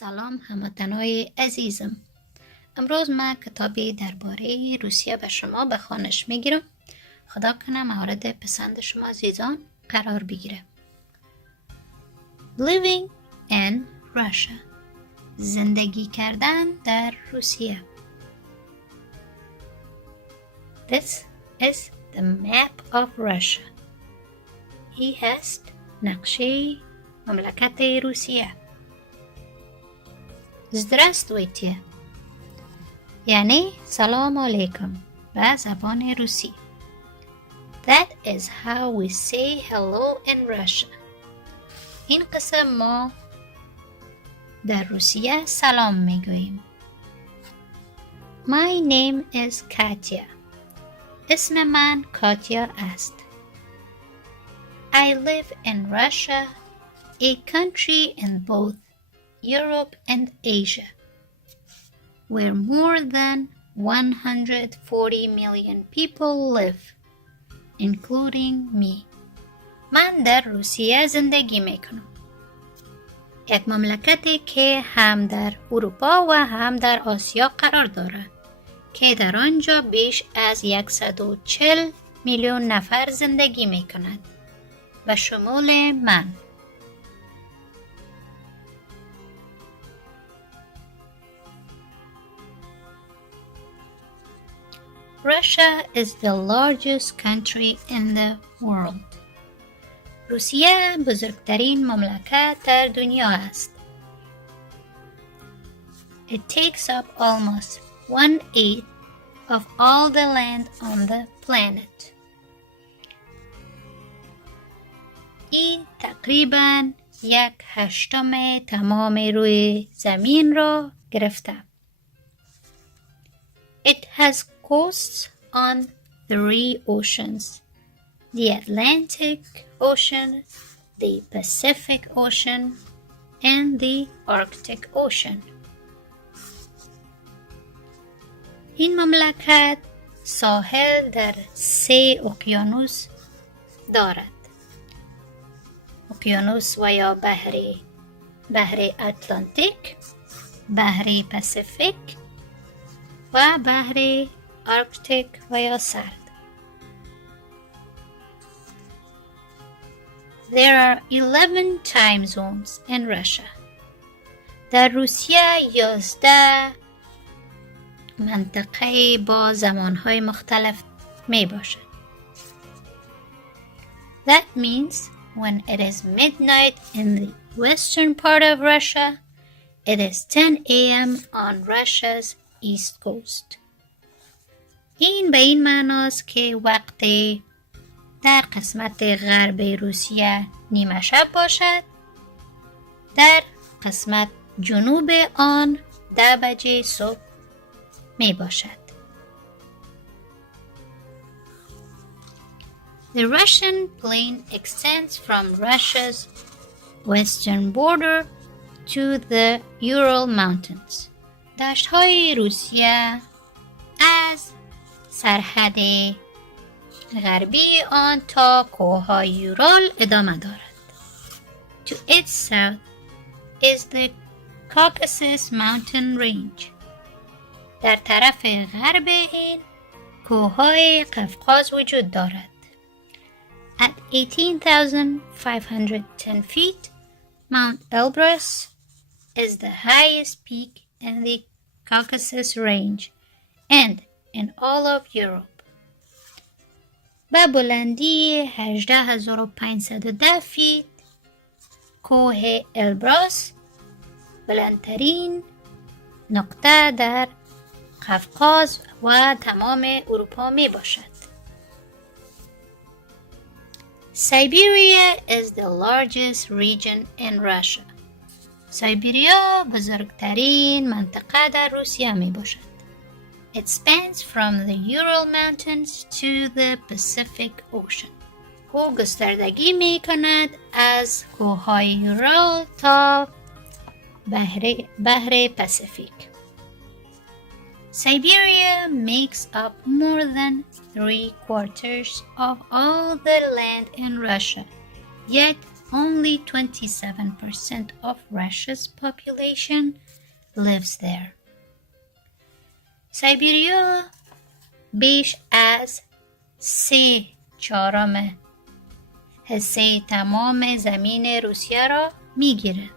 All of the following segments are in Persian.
سلام هموطنای عزیزم. امروز من کتابی درباره روسیه به شما به خوانش میگیرم. خدا کنه مورد پسند شما عزیزان قرار بگیره. Living in Russia. زندگی کردن در روسیه. This is the map of Russia. این هست نقشه مملکت روسیه. Здравствуйте یعنی سلام علیکم به زبان روسی. That is how we say hello in Russia. این قسم ما در روسیه سلام میگوییم. My name is Katya. اسم من کاتیا است. I live in Russia, a country in both Europe and Asia, where more than 140 million people live, including me. من در روسیه زندگی میکنم. یک مملکتی که هم در اروپا و هم در آسیا قرار دارد که در آنجا بیش از 140 میلیون نفر زندگی میکند و شمول من. Russia is the largest country in the world. روسیه بزرگترین مملکت در دنیا است. It takes up almost 1/8 of all the land on the planet. این تقریباً 1/8 تمام روی زمین را گرفته. It has coasts on 3 oceans: the Atlantic Ocean, the Pacific Ocean, and the Arctic Ocean. این مملکت ساحل در 3 اقیانوس دارد. اقیانوس و یا بحر اتلانتیک، بحر پاسیفیک و بحر آرکتیک و یا سرد. There are 11 time zones in Russia. در روسیه 11 منطقه با زمانهای مختلف می باشد. That means when it is midnight in the western part of Russia, it is 10 a.m. on Russia's east coast. این به این معناست که وقتی در قسمت غرب روسیه نیمه شب باشد، در قسمت جنوب آن 10 بجه صبح می باشد. The Russian plain extends from Russia's western border to the Ural Mountains. دشت‌های روسیه از سرحد غربی آن تا کوههای یورال ادامه دارد. To its south is the Caucasus mountain range. در طرف غرب این کوههای قفقاز وجود دارد. At 18,510 feet, Mount Elbrus is the highest peak in the Caucasus range and in all of Europe. با بلندی 18,510 فیت، کوه البراس بلندترین نقطه در قفقاز و تمام اروپا می باشد. Siberia is the largest region in Russia. سایبریا بزرگترین منطقه در روسیه می باشد. It spans from the Ural Mountains to the Pacific Ocean. او گستردگی می کند از کوههای یورال تا بحر پاسیفیک. Siberia makes up more than 3/4 of all the land in Russia, yet only 27% of Russia's population lives there. سیبریا بیش از 3/4 حصه تمام زمین روسیه را میگیرد.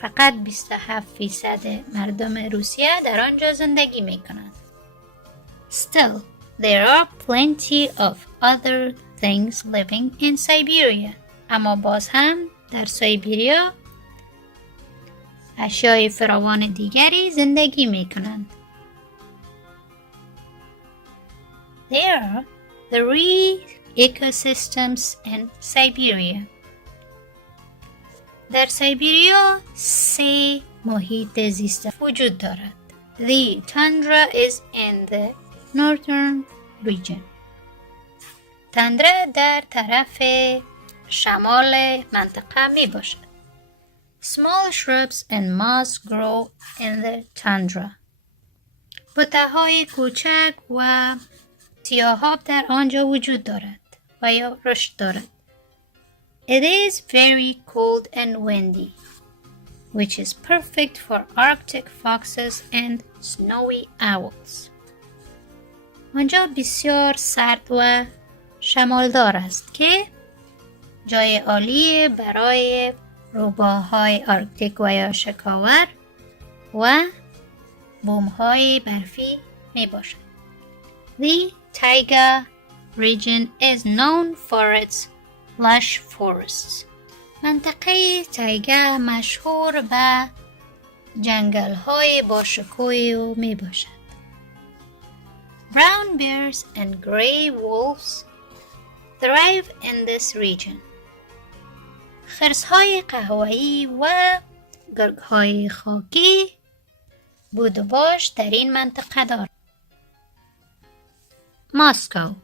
فقط 27% مردم روسیه در آنجا زندگی میکنند. Still, there are plenty of other things living in Siberia. اما باز هم در سیبریا اشیای فراوان دیگری زندگی میکنند. There are 3 ecosystems in Siberia. در سیبریا 3 محیط زیست وجود دارد. The tundra is in the northern region. تندره در طرف شمال منطقه می باشد. Small shrubs and moss grow in the tundra. بوته‌های کوچک و سیاهاب در آنجا وجود دارد و یا رشد دارد. It is very cold and windy, which is perfect for Arctic foxes and snowy owls. آنجا بسیار سرد و شمالدار است که جای عالی برای روباهای آرکتیک و یا شکاور و بوم‌های برفی می باشد. The taiga region is known for its lush forests. منطقه تایگا مشهور به جنگل‌های باشکوه او می باشد. Brown bears and gray wolves thrive in this region. خرس‌های قهوه‌ای و گرگ‌های خاکی بود و باش در این منطقه دارد. Moscow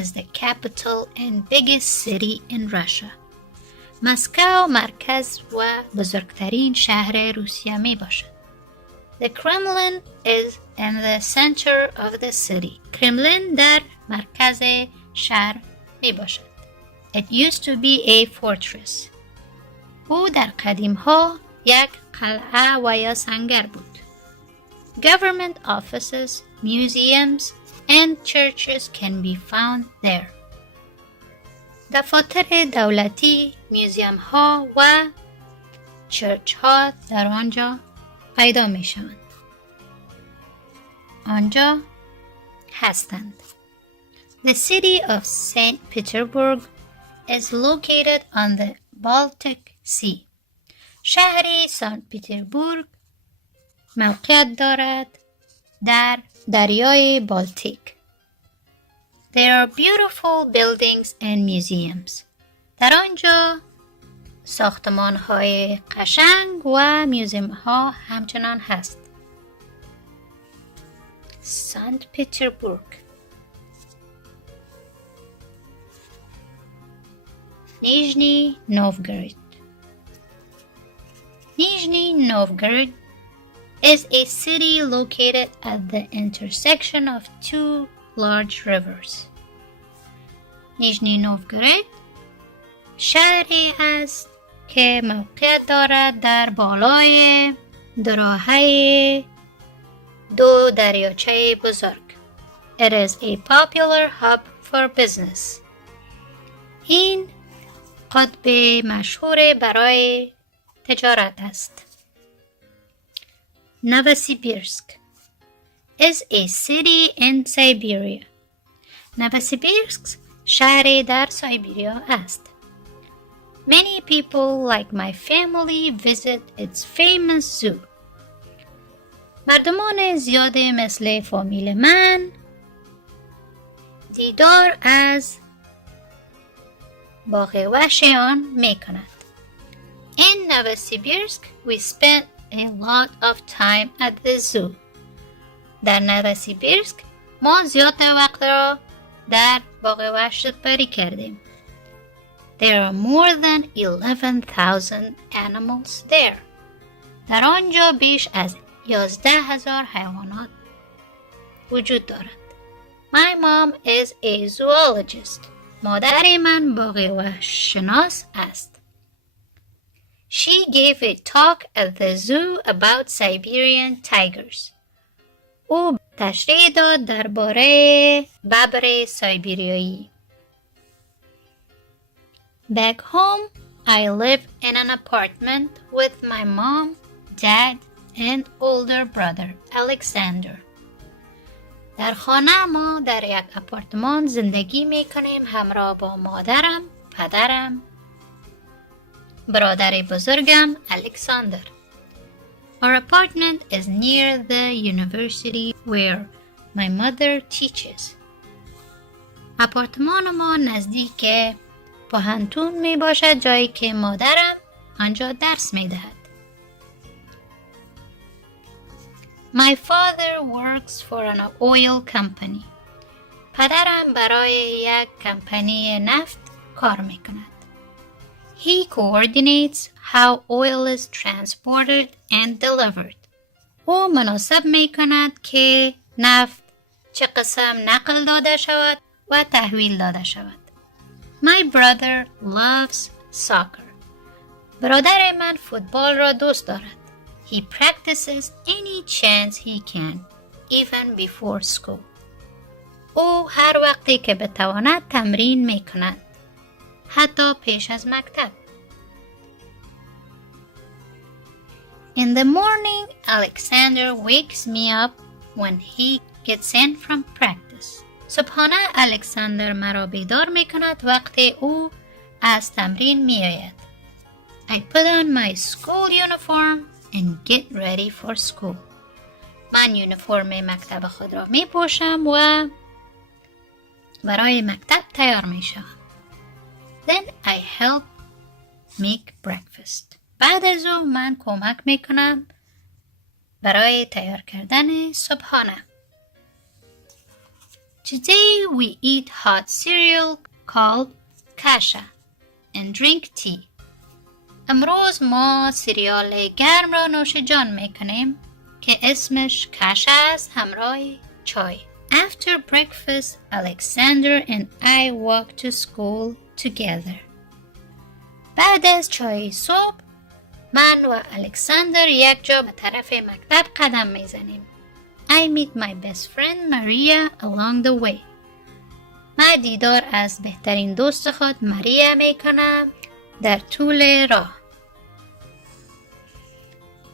is the capital and biggest city in Russia. مسکو مرکز و بزرگترین شهر روسیه می باشد. The Kremlin is in the center of the city. کرملین در مرکز شهر می باشد. It used to be a fortress. او در قدیم ها یک قلعه و یا سنگر بود. Government offices, museums, and churches can be found there. دفاتر دولتی، میوزیم ها و چرچ ها در آنجا پیدا می شوند. آنجا هستند. The city of St. Petersburg is located on the Baltic Sea. شهر سنت پترزبورگ موقعیت دارد در دریای بالتیک. There are beautiful buildings and museums. در آنجا ساختمان‌های قشنگ و میوزیم‌ها همچنان هست. سنت پترزبورگ. نیژنی نوڤگورود. Nizhny Novgorod is a city located at the intersection of 2 large rivers. Nizhny Novgorod شهری است که موقعیت دارد در بالای راههای 2 دریاچه بزرگ. It is a popular hub for business. این قطب مشهور برای تجارت است. Novosibirsk is a city in Siberia. Novosibirsk شهر در سیبریا است. Many people like my family visit its famous zoo. مردمان زیاد مثل فامیل من دیدار از باغ وحش آن می کند. In Novosibirsk, we spent a lot of time at the zoo. در نوسیبیرسک ما زیاد وقت را در باغ وحش سپری کردیم. There are more than 11,000 animals there. در آنجا بیش از 11,000 حیوانات وجود دارد. My mom is a zoologist. مادر من باغ شناس است. She gave a talk at the zoo about Siberian tigers. او تشریح داد درباره ببر سایبریایی. Back home, I live in an apartment with my mom, dad, and older brother, Alexander. در خانه ما در یک آپارتمان زندگی میکنیم همراه با مادرم، پدرم، برادر بزرگم، الکساندر. Our apartment is near the university where my mother teaches. آپارتمان ما نزدیک پوهنتون می باشد، جایی که مادرم آنجا درس می دهد. My father works for an oil company. پدرم برای یک کمپانی نفت کار می کند. He coordinates how oil is transported and delivered. او مناسب می کند که نفت چه قسم نقل داده شود و تحویل داده شود. My brother loves soccer. برادر من فوتبال را دوست دارد. He practices any chance he can, even before school. او هر وقتی که بتواند تمرین می کند. حتی پیش از مکتب. In the morning, Alexander wakes me up when he gets in from practice. صبحانه الکساندر مرا بیدار می کند وقتی او از تمرین می آید. I put on my school uniform and get ready for school. من یونیفرم مکتب خود را می پوشم و برای مکتب تیار می شوم. Then I help make breakfast. بعد از او من کمک می کنم برای تیار کردن صبحانه. Today we eat hot cereal called kasha and drink tea. امروز ما سیریال گرم را نوش جان می کنیم که اسمش کاش است همراه چای. After breakfast, Alexander and I walk to school together. بعد از چای صبح من و الکساندر یک جا به طرف مکتب قدم می زنیم. I meet my best friend Maria along the way. من دیدار از بهترین دوست خود ماریا می کنم در طول راه.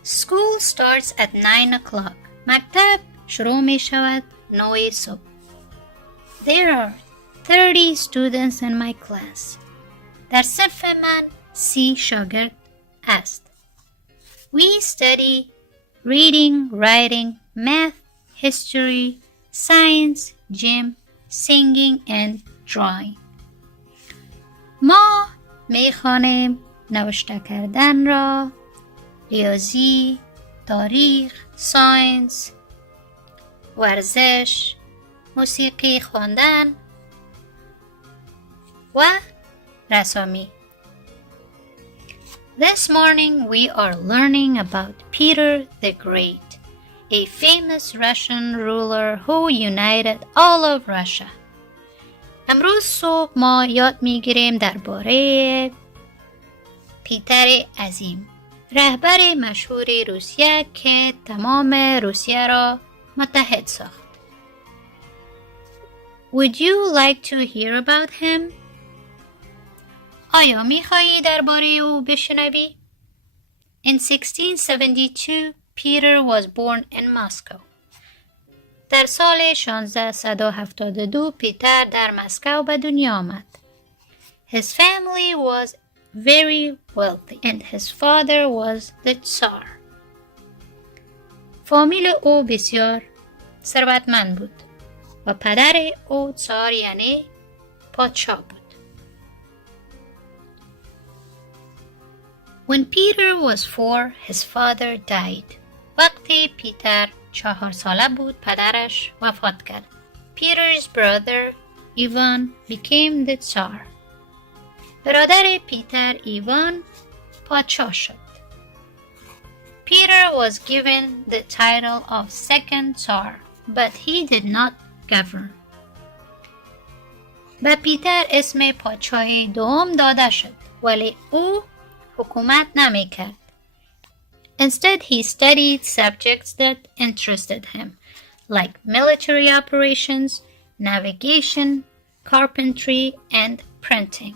School starts at 9 o'clock. مکتب شروع می شود 9 صبح. There are 30 students in my class. در صف من 30 شاگرد است. We study reading, writing, math, history, science, gym, singing and drawing. ما میخوانیم نوشته کردن را، ریاضی، تاریخ، ساینس، ورزش، موسیقی خواندن و رسامی. This morning we are learning about Peter the Great, a famous Russian ruler who united all of Russia. امروز صبح ما یاد میگیریم درباره پیتر عظیم، رهبر مشهور روسیه که تمام روسیه را متحد ساخت. Would you like to hear about him? آیا می‌خواهی درباره او بشنوی؟ In 1672, Peter was born in Moscow. در سال 1672 پیتر در مسکو به دنیا آمد. His family was very wealthy and his father was the Tsar. فامیل او بسیار ثروتمند بود و پدر او tsar یعنی پادشاه بود. When Peter was 4, his father died. وقتی پیتر 4 ساله بود پدرش وفات کرد. Peter's brother Ivan became the Tsar. برادر پیتر ایوان پادشاه شد. Peter was given the title of second Tsar, but he did not govern. به پیتر اسم پادشاه دوم داده شد، ولی او حکومت نمی کرد. Instead, he studied subjects that interested him, like military operations, navigation, carpentry, and printing.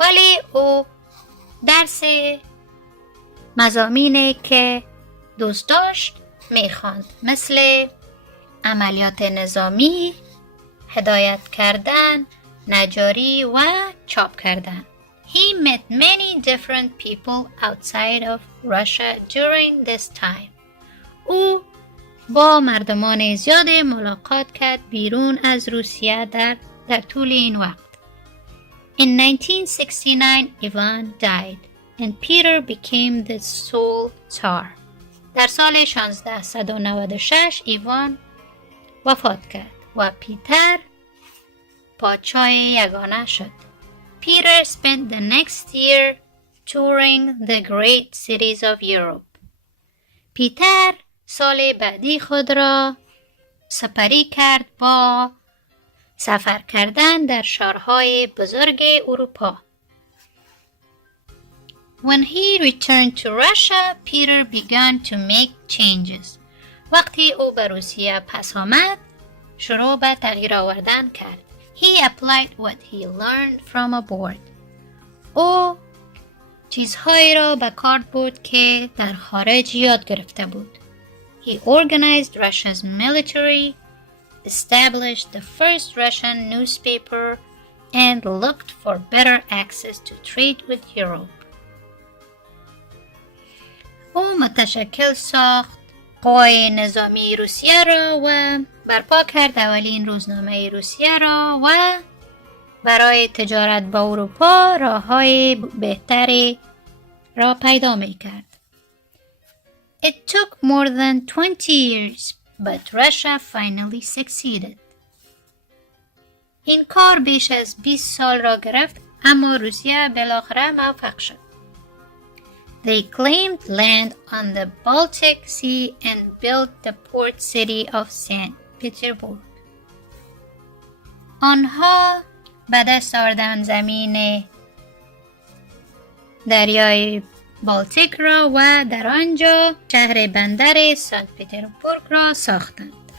ولی او درس مضامینی که دوست داشت میخواند، مثل عملیات نظامی، هدایت کردن، نجاری و چاپ کردن. He met many different people outside of Russia during this time. او با مردمان زیاد ملاقات کرد بیرون از روسیه در طول این وقت. In 1969, Ivan died and Peter became the sole Tsar. در سال 1696 ایوان وفات کرد و پیتر پادشاه یگانه شد. Peter spent the next year touring the great cities of Europe. پیتر سال بعدی خود را سپری کرد با سفر کردن در شهرهای بزرگ اروپا. When he returned to Russia, Peter began to make changes. وقتی او به روسیه پس آمد، شروع به تغییر آوردن کرد. He applied what he learned from abroad. او چیزهایی را به کار برد که در خارج یاد گرفته بود. He organized Russia's military, established the first Russian newspaper, and looked for better access to trade with Europe. او متشکل ساخت قوای نظامی روسیه را و برپا کرد اولین روزنامه روسیه را و برای تجارت با اروپا راه‌های بهتری را پیدا می کرد. It took more than 20 years, but Russia finally succeeded. این کار بیش از 20 سال را گرفت، اما روسیه بالاخره موفق شد. They claimed land on the Baltic Sea and built the port city of St. Petersburg. آنها به دست آوردند زمین دریای بالتیک را و در آنجا شهر بندر سنت پترزبورگ را ساختند.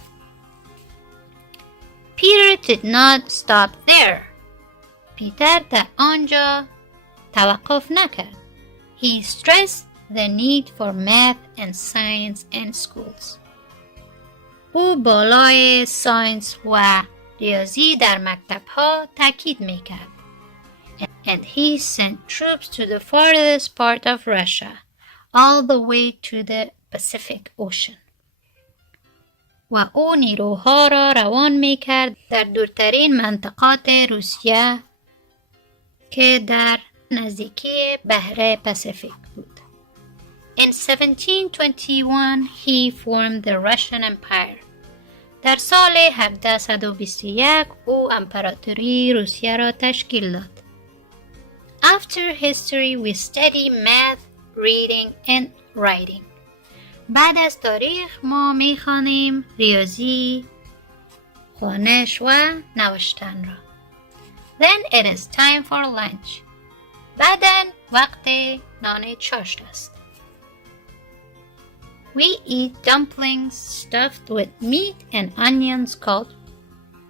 Peter did not stop there. پیتر در آنجا توقف نکرد. He stressed the need for math and science and schools. او بالای ساینس و ریاضی در مکتب‌ها تاکید می‌کرد. And he sent troops to the farthest part of Russia, all the way to the Pacific Ocean. و او نیروها را روان می‌کرد در دورترین منطقات روسیه که در نزدیکی بحر پاسیفیک بود. In 1721 he formed the Russian Empire. در سال 1721 او امپراتوری روسیه را تشکیل داد. After history we study math, reading and writing. بعد از تاریخ ما می‌خوانیم ریاضی، خوانش و نوشتن را. Then it is time for lunch. بعداً وقت نان چاشت است. We eat dumplings stuffed with meat and onions called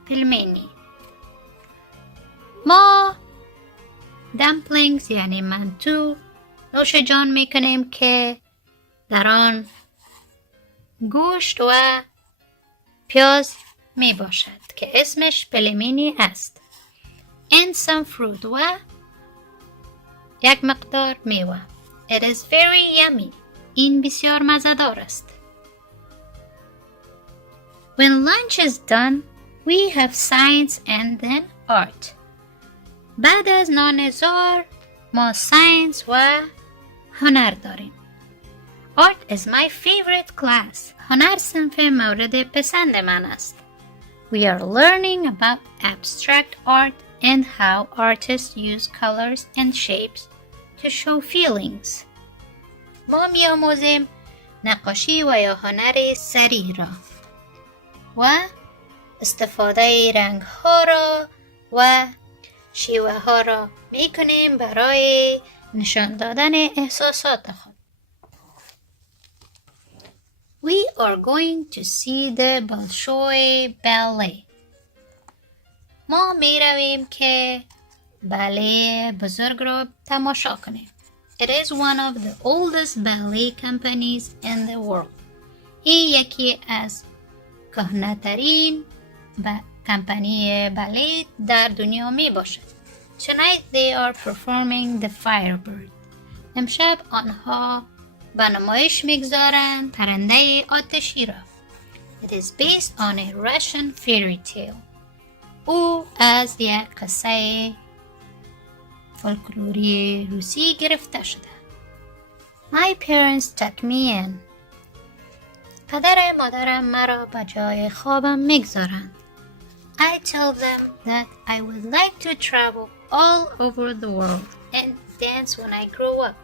pilmeni. ما dumplings یعنی منتو نوش جان میکنیم که در آن گوشت و پیاز می باشد که اسمش پلمینی است. And some fruit و یک مقدار میوه. It is very yummy. این بسیار مزه‌دار است. When lunch is done, we have science and then art. بعد از نانزار ما ساینس و هنر داریم. Art is my favorite class. هنر صنف مورد پسند من است. We are learning about abstract art and how artists use colors and shapes to show feelings. ما می‌آموزیم نقاشی و یا هنر صریح را و استفاده رنگ‌ها را و شیوه ها را می کنیم برای نشان دادن احساسات خود. We are going to see the Bolshoi ballet. ما می رویم که بالت بزرگ را تماشا کنیم. It is one of the oldest ballet companies in the world. این یکی از کهنه‌ترین کمپانی بالت در دنیا می باشد. Tonight they are performing the Firebird. امشب آنها به نمایش میگذارند پرنده آتشی را. It is based on a Russian fairy tale. او از یک قصه فولکلوری روسی گرفته شده. My parents took me in. پدر مادرم مرا به جای خوابم میگذارند. I tell them that I would like to travel all over the world and dance when I grow up.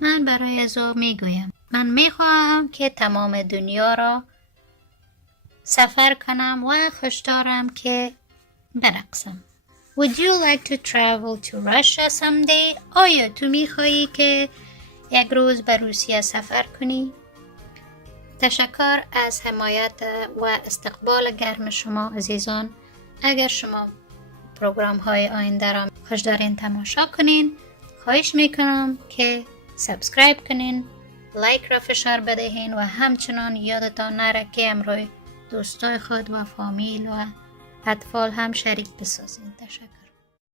من برای او میگویم من میخواهم که تمام دنیا را سفر کنم و خوشدارم که برقصم. Would you like to travel to Russia someday? آیا تو میخواهی که یک روز به روسیه سفر کنی؟ تشکر از حمایت و استقبال گرم شما عزیزان. اگر شما پروگرام های آینده را خوش دارین تماشا کنین، خواهش میکنم که سبسکرایب کنین، لایک را فشار بدهین و همچنان یادتان نره که امروز دوستای خود و فامیل و اطفال هم شریک بسازین. تشکر.